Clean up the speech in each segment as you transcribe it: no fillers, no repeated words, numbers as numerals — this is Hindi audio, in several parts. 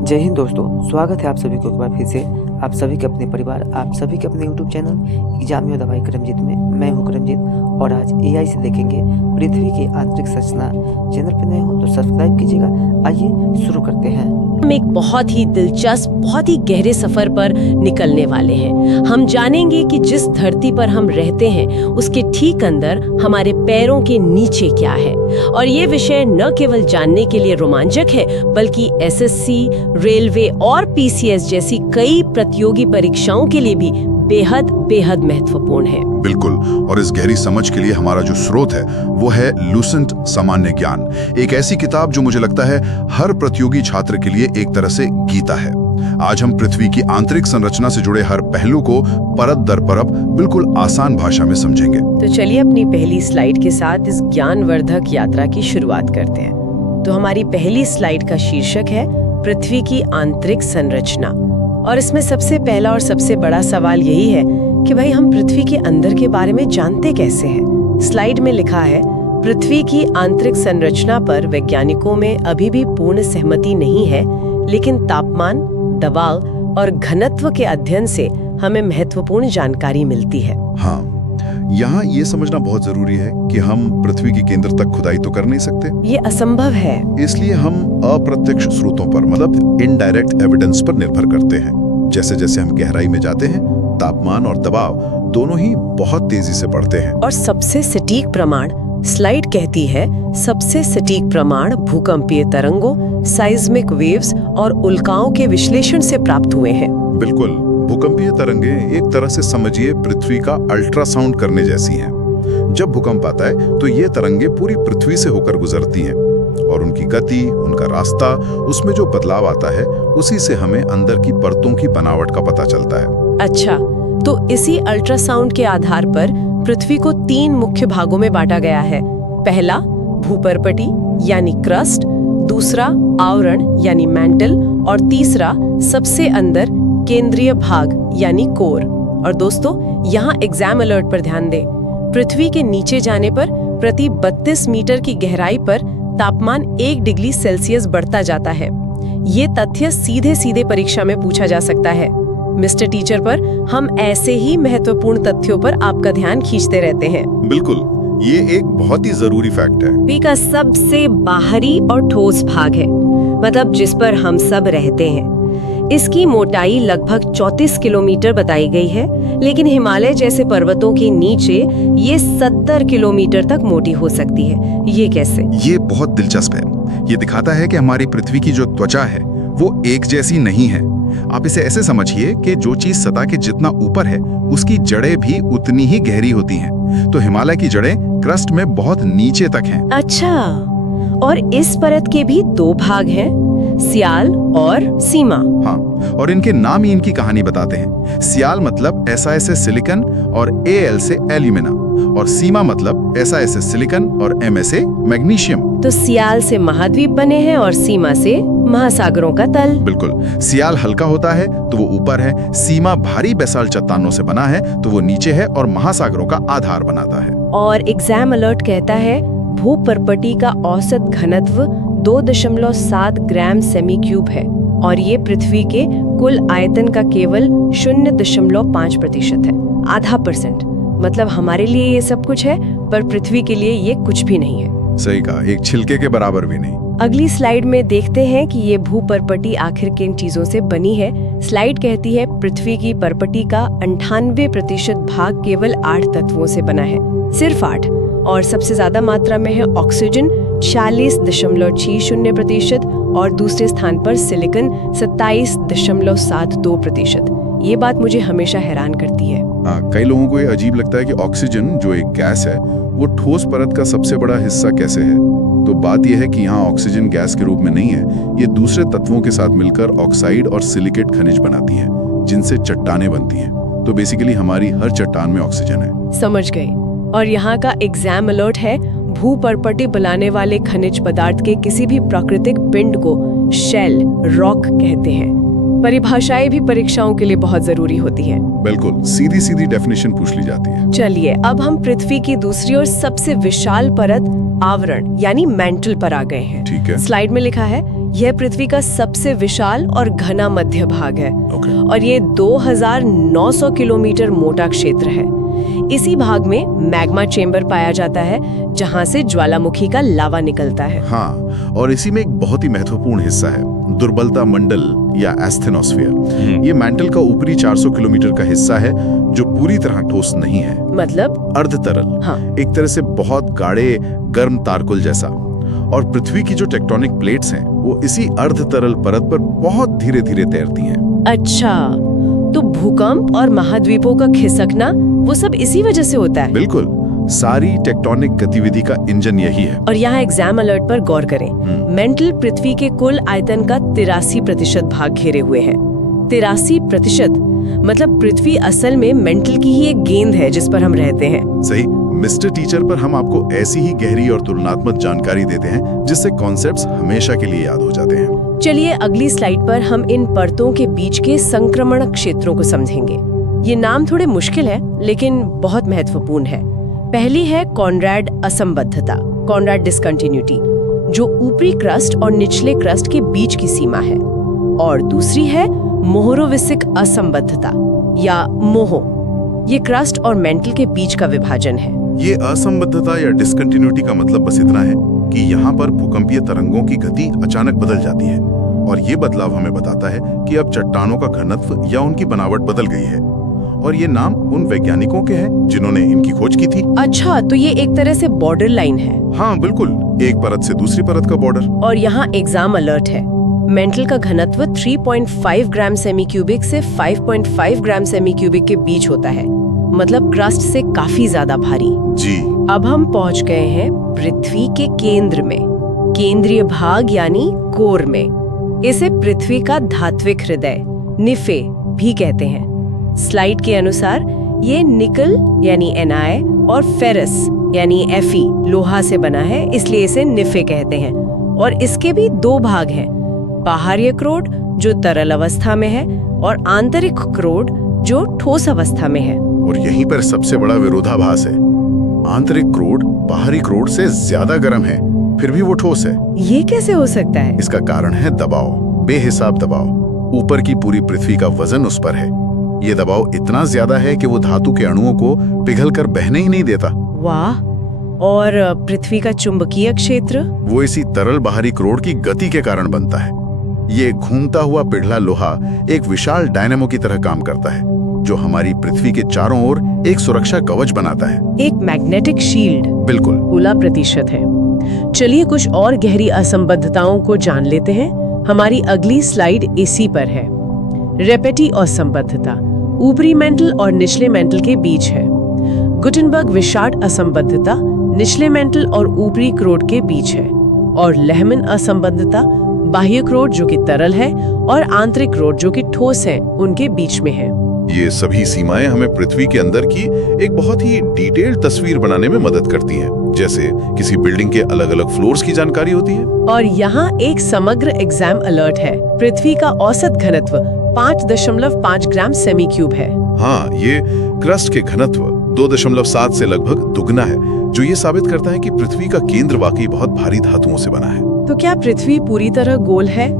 जय हिंद दोस्तों, स्वागत है आप सभी को एक बार फिर से आप सभी के अपने परिवार, आप सभी के अपने यूट्यूब चैनल एग्जाम योद्धा भाई करमजीत में। मैं हूं करमजीत और आज एआई से देखेंगे पृथ्वी की आंतरिक संरचना। चैनल पर नए हो तो सब्सक्राइब कीजिएगा। आइए शुरू करते हैं। हम एक बहुत ही दिलचस्प, बहुत ही गहरे सफर पर निकलने वाले हैं। हम जानेंगे कि जिस धरती पर हम रहते हैं उसके ठीक अंदर हमारे पैरों के नीचे क्या है। और ये विषय न केवल जानने के लिए रोमांचक है बल्कि एसएससी, रेलवे और पीसीएस जैसी कई प्रतियोगी परीक्षाओं के लिए भी बेहद बेहद महत्वपूर्ण है। बिल्कुल, और इस गहरी समझ के लिए हमारा जो स्रोत है वो है लूसेंट सामान्य ज्ञान, एक ऐसी किताब जो मुझे लगता है हर प्रतियोगी छात्र के लिए एक तरह से गीता है। आज हम पृथ्वी की आंतरिक संरचना से जुड़े हर पहलू को परत दर परत बिल्कुल आसान भाषा में समझेंगे। तो चलिए अपनी पहली स्लाइड के साथ इस ज्ञानवर्धक यात्रा की शुरुआत करते हैं। तो हमारी पहली स्लाइड का शीर्षक है पृथ्वी की आंतरिक संरचना। और इसमें सबसे पहला और सबसे बड़ा सवाल यही है कि भाई हम पृथ्वी के अंदर के बारे में जानते कैसे हैं? स्लाइड में लिखा है, पृथ्वी की आंतरिक संरचना पर वैज्ञानिकों में अभी भी पूर्ण सहमति नहीं है, लेकिन तापमान, दबाव और घनत्व के अध्ययन से हमें महत्वपूर्ण जानकारी मिलती है। हाँ, यहाँ ये समझना बहुत जरूरी है कि हम पृथ्वी के केंद्र तक खुदाई तो कर नहीं सकते, ये असंभव है। इसलिए हम अप्रत्यक्ष स्रोतों पर, मतलब इनडायरेक्ट एविडेंस पर निर्भर करते हैं। जैसे जैसे हम गहराई में जाते हैं, तापमान और दबाव दोनों ही बहुत तेजी से बढ़ते हैं। और सबसे सटीक प्रमाण, स्लाइड कहती है, सबसे सटीक प्रमाण भूकंपीय तरंगों, साइज्मिक वेव्स और उल्काओं के विश्लेषण से प्राप्त हुए हैं। बिल्कुल, भूकंपीय तरंगे एक तरह से समझिए पृथ्वी का अल्ट्रासाउंड करने जैसी हैं। जब भूकंप आता है तो ये तरंगे पूरी पृथ्वी से होकर गुजरती हैं और उनकी गति, उनका रास्ता, उसमें जो बदलाव आता है उसी से हमें अंदर की परतों की बनावट का पता चलता है। अच्छा, तो इसी अल्ट्रासाउंड के आधार पर पृथ्वी को 3 मुख्य भागों में बांटा गया है। पहला भूपर्पटी यानी क्रस्ट, दूसरा आवरण यानी मैंटल और तीसरा सबसे अंदर केंद्रीय भाग यानी कोर। और दोस्तों, यहाँ एग्जाम अलर्ट पर ध्यान दें। पृथ्वी के नीचे जाने पर प्रति 32 मीटर की गहराई पर तापमान 1 डिग्री सेल्सियस बढ़ता जाता है। ये तथ्य सीधे सीधे परीक्षा में पूछा जा सकता है। मिस्टर टीचर पर हम ऐसे ही महत्वपूर्ण तथ्यों पर आपका ध्यान खींचते रहते हैं। बिल्कुल, ये एक बहुत ही जरूरी फैक्ट है। पृथ्वी का सबसे बाहरी और ठोस भाग है, मतलब जिस पर हम सब रहते हैं। इसकी मोटाई लगभग 34 किलोमीटर बताई गई है, लेकिन हिमालय जैसे पर्वतों के नीचे ये 70 किलोमीटर तक मोटी हो सकती है। ये कैसे? ये बहुत दिलचस्प है। ये दिखाता है कि हमारी पृथ्वी की जो त्वचा है वो एक जैसी नहीं है। आप इसे ऐसे समझिए कि जो चीज सतह के जितना ऊपर है उसकी जड़ें भी उतनी ही गहरी होती हैं। तो हिमालय की जड़ें क्रस्ट में बहुत नीचे तक हैं। अच्छा, और इस परत के भी 2 भाग हैं, सियाल और सीमा। हाँ, और इनके नाम ही इनकी कहानी बताते हैं। सियाल मतलब SI से सिलिकन और AL से एल्यूमिना, और सीमा मतलब SI से सिलिकन और Ma से मैग्नीशियम। तो सियाल से महाद्वीप बने हैं और सीमा से महासागरों का तल। बिल्कुल, सियाल हल्का होता है तो वो ऊपर है, सीमा भारी बेसाल्ट चट्टानों से बना है तो वो नीचे है और महासागरों का आधार बनाता है। और एग्जाम अलर्ट कहता है भूपर्पटी का औसत घनत्व 2.7 ग्राम सेमी क्यूब है और ये पृथ्वी के कुल आयतन का केवल 0.5% है, आधा %। मतलब हमारे लिए ये सब कुछ है, पर पृथ्वी के लिए ये कुछ भी नहीं है। सही कहा, एक छिलके के बराबर भी नहीं। अगली स्लाइड में देखते हैं कि ये भूपर्पटी आखिर किन चीजों से बनी है। स्लाइड कहती है पृथ्वी की पर्पटी का 98% भाग केवल 8 तत्वों से बना है, सिर्फ 8। और सबसे ज्यादा मात्रा में है ऑक्सीजन 40.60% और दूसरे स्थान पर सिलिकॉन 27.72%। ये बात मुझे हमेशा हैरान करती है। कई लोगों को ये अजीब लगता है कि ऑक्सीजन जो एक गैस है वो ठोस परत का सबसे बड़ा हिस्सा कैसे है। तो बात यह है कि यहाँ ऑक्सीजन गैस के रूप में नहीं है, ये दूसरे तत्वों के साथ मिलकर ऑक्साइड और सिलिकेट खनिज बनाती है जिनसे चट्टानें बनती हैं। तो बेसिकली हमारी हर चट्टान में ऑक्सीजन है। समझ गए। और यहाँ का एग्जाम अलर्ट है, भूपर्पटी बनाने वाले खनिज पदार्थ के किसी भी प्राकृतिक पिंड को शेल, रॉक कहते हैं। परिभाषाएं भी परीक्षाओं के लिए बहुत जरूरी होती हैं। बिल्कुल, सीधी सीधी डेफिनेशन पूछ ली जाती है। चलिए अब हम पृथ्वी की दूसरी और सबसे विशाल परत आवरण यानी मैंटल पर आ गए हैं। ठीक है। स्लाइड में लिखा है यह पृथ्वी का सबसे विशाल और घना मध्य भाग है ओके। और ये 2900 किलोमीटर मोटा क्षेत्र है। इसी भाग में मैग्मा चेंबर पाया जाता है, जहां से ज्वालामुखी का लावा निकलता है। हाँ, और इसी में एक बहुत ही महत्वपूर्ण हिस्सा है, दुर्बलता मंडल या एस्थेनोस्फीयर। ये मैंटल का ऊपरी 400 किलोमीटर का हिस्सा है जो पूरी तरह ठोस नहीं है, मतलब अर्ध तरल। हाँ। एक तरह से बहुत गाढ़े गर्म तारकुल जैसा। और पृथ्वी की जो टेक्टोनिक प्लेट्स हैं वो इसी अर्ध तरल परत पर बहुत धीरे धीरे तैरती हैं। अच्छा, तो भूकंप और महाद्वीपों का खिसकना वो सब इसी वजह से होता है। बिल्कुल, सारी टेक्टोनिक गतिविधि का इंजन यही है। और यहाँ एग्जाम अलर्ट पर गौर करें। मेंटल पृथ्वी के कुल आयतन का 83% भाग घेरे हुए है। 83%, मतलब पृथ्वी असल में मेंटल की ही एक गेंद है जिस पर हम रहते हैं। सही। मिस्टर टीचर पर हम आपको ऐसी ही गहरी और तुलनात्मक जानकारी देते हैं जिससे कॉन्सेप्ट्स हमेशा के लिए याद हो जाते हैं। चलिए अगली स्लाइड पर हम इन परतों के बीच के संक्रमण क्षेत्रों को समझेंगे। ये नाम थोड़े मुश्किल है लेकिन बहुत महत्वपूर्ण है। पहली है कॉनराड असंबद्धता, कॉनराड डिसकंटिन्यूटी, जो ऊपरी क्रस्ट और निचले क्रस्ट के बीच की सीमा है। और दूसरी है मोहरोविसिक असंबद्धता या मोहो, ये क्रस्ट और मेंटल के बीच का विभाजन है। ये असंबद्धता या डिसकंटिन्यूटी का मतलब बस इतना है कि यहाँ पर भूकंपीय तरंगों की गति अचानक बदल जाती है, और ये बदलाव हमें बताता है कि अब चट्टानों का घनत्व या उनकी बनावट बदल गई है। और ये नाम उन वैज्ञानिकों के हैं जिन्होंने इनकी खोज की थी। अच्छा, तो ये एक तरह से बॉर्डर लाइन है। हाँ बिल्कुल, एक परत से दूसरी परत का बॉर्डर। और यहाँ एग्जाम अलर्ट है। मेंटल का घनत्व 3.5 ग्राम सेमी क्यूबिक से 5.5 ग्राम सेमी क्यूबिक के बीच होता है, मतलब क्रस्ट से काफी ज्यादा भारी। जी। अब हम पहुंच गए हैं पृथ्वी के केंद्र में, केंद्रीय भाग यानी कोर में। इसे पृथ्वी का धात्विक हृदय, निफे भी कहते हैं। स्लाइड के अनुसार ये निकल यानी Na और फेरस यानी Fe लोहा से बना है, इसलिए इसे निफे कहते हैं। और इसके भी दो भाग हैं, बाहरी क्रोड जो तरल अवस्था में है और आंतरिक क्रोड जो ठोस अवस्था में है। और यहीं पर सबसे बड़ा विरोधाभास है। आंतरिक क्रोड बाहरी क्रोड से ज्यादा गर्म है, फिर भी वो ठोस है। ये कैसे हो सकता है? इसका कारण है दबाव, बेहिसाब दबाव। ऊपर की पूरी पृथ्वी का वजन उस पर है। ये दबाव इतना ज्यादा है कि वो धातु के अणुओं को पिघलकर बहने ही नहीं देता। वाह। और पृथ्वी का चुंबकीय क्षेत्र? वो इसी तरल बाहरी क्रोड की गति के कारण बनता है। ये घूमता हुआ पिघला लोहा एक विशाल डायनेमो की तरह काम करता है, जो हमारी पृथ्वी के चारों ओर एक सुरक्षा कवच बनाता है। एक मैग्नेटिक शील्ड। बिल्कुल। 16% है। चलिए कुछ और गहरी असंबद्धताओं को जान लेते हैं। हमारी अगली स्लाइड इसी पर है। रेपेटी असंबद्धता ऊपरी मेंटल और निचले मेंटल के बीच है। गुटेनबर्ग विशार्ड असंबद्धता निचले मेंटल और ऊपरी क्रोड के बीच है। और लेहमन असंबद्धता बाह्य क्रोड जो कि तरल है और आंतरिक क्रोड जो कि ठोस है, उनके बीच में है। ये सभी सीमाएं हमें पृथ्वी के अंदर की एक बहुत ही डिटेल्ड तस्वीर बनाने में मदद करती हैं, जैसे किसी बिल्डिंग के अलग अलग फ्लोर्स की जानकारी होती है। और यहाँ एक समग्र एग्जाम अलर्ट है। पृथ्वी का औसत घनत्व 5.5 ग्राम सेमी क्यूब है। हाँ, ये क्रस्ट के घनत्व 2.7 से लगभग दुगना है, जो ये साबित करता है कि पृथ्वी का केंद्र वाकई बहुत भारी धातुओं से बना है। तो क्या पृथ्वी पूरी तरह गोल है?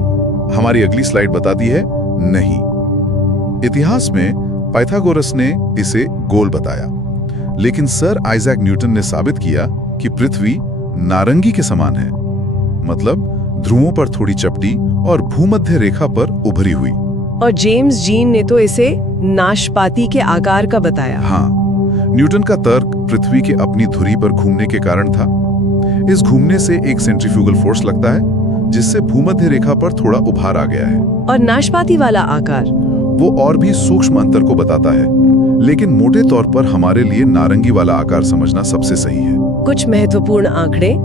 हमारी अगली स्लाइड बताती है नहीं। इतिहास में पाइथागोरस ने इसे गोल बताया, लेकिन सर आइजैक न्यूटन ने साबित किया कि पृथ्वी नारंगी के समान है, मतलब ध्रुवों पर थोड़ी चपटी और भूमध्य रेखा पर उभरी हुई। और जेम्स जीन ने तो इसे नाशपाती के आकार का बताया। हाँ, न्यूटन का तर्क पृथ्वी के अपनी धुरी पर घूमने के कारण था। इस घूमने से एक सेंट्रीफ्यूगल फोर्स लगता है, जिससे भूमध्य रेखा पर थोड़ा उभार आ गया है। और नाशपाती वाला आकार वो और भी सूक्ष्म अंतर को बताता है, लेकिन मोटे तौर पर हमारे लिए नारंगी वाला आकार समझना सबसे सही है। कुछ महत्वपूर्ण आंकड़े।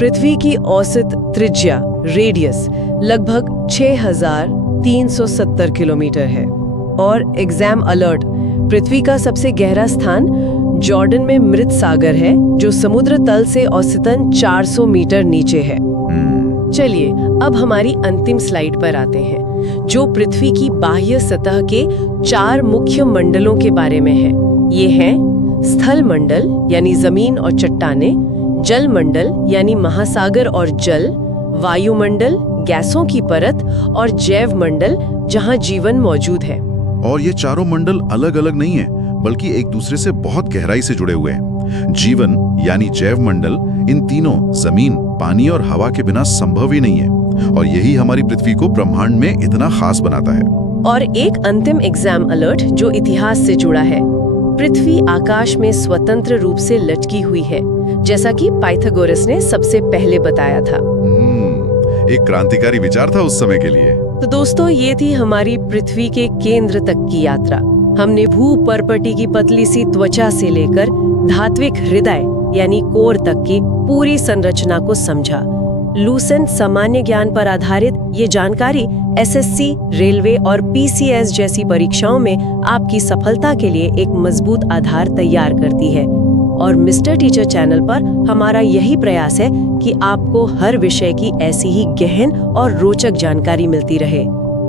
पृथ्वी की औसत त्रिज्या रेडियस लगभग 6370 किलोमीटर है। और एग्जाम अलर्ट, पृथ्वी का सबसे गहरा स्थान जॉर्डन में मृत सागर है, जो समुद्र तल से औसतन 400 मीटर नीचे है। चलिए अब हमारी अंतिम स्लाइड पर आते हैं, जो पृथ्वी की बाह्य सतह के 4 मुख्य मंडलों के बारे में है। ये हैं स्थल मंडल यानी जमीन और चट्टानें, जल मंडल यानी महासागर और जल, वायुमंडल, गैसों की परत और जैव मंडल जहां जीवन मौजूद है। और ये चारों मंडल अलग अलग नहीं है, बल्कि एक दूसरे से बहुत गहराई से जुड़े हुए हैं। जीवन यानी जैव मंडल इन तीनों जमीन, पानी और हवा के बिना संभव ही नहीं है, और यही हमारी पृथ्वी को ब्रह्मांड में इतना खास बनाता है। और एक अंतिम एग्जाम अलर्ट जो इतिहास से जुड़ा है। पृथ्वी आकाश में स्वतंत्र रूप से लटकी हुई है, जैसा कि पाइथागोरस ने सबसे पहले बताया था। एक क्रांतिकारी विचार था उस समय के लिए। तो दोस्तों, ये थी हमारी पृथ्वी के केंद्र तक की यात्रा। हमने भूपर्पटी की पतली सी त्वचा से लेकर धात्विक हृदय यानी कोर तक की पूरी संरचना को समझा। लूसेंट सामान्य ज्ञान पर आधारित ये जानकारी एसएससी, रेलवे और पीसीएस जैसी परीक्षाओं में आपकी सफलता के लिए एक मजबूत आधार तैयार करती है। और मिस्टर टीचर चैनल पर हमारा यही प्रयास है कि आपको हर विषय की ऐसी ही गहन और रोचक जानकारी मिलती रहे।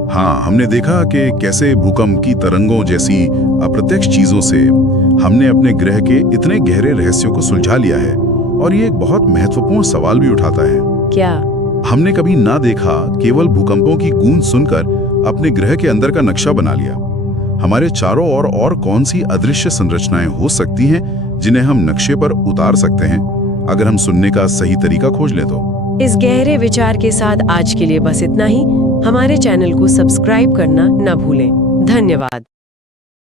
हाँ, हमने देखा कि कैसे भूकंप की तरंगों जैसी अप्रत्यक्ष चीजों से हमने अपने ग्रह के इतने गहरे रहस्यों को सुलझा लिया है, और ये एक बहुत महत्वपूर्ण सवाल भी उठाता है। क्या हमने कभी ना देखा केवल भूकंपों की गूंज सुनकर अपने ग्रह के अंदर का नक्शा बना लिया। हमारे चारों ओर और कौन सी अदृश्य संरचनाएं हो सकती हैं जिन्हें हम नक्शे पर उतार सकते हैं, अगर हम सुनने का सही तरीका खोज लें तो। इस गहरे विचार के साथ आज के लिए बस इतना ही। हमारे चैनल को सब्सक्राइब करना न भूलें। धन्यवाद।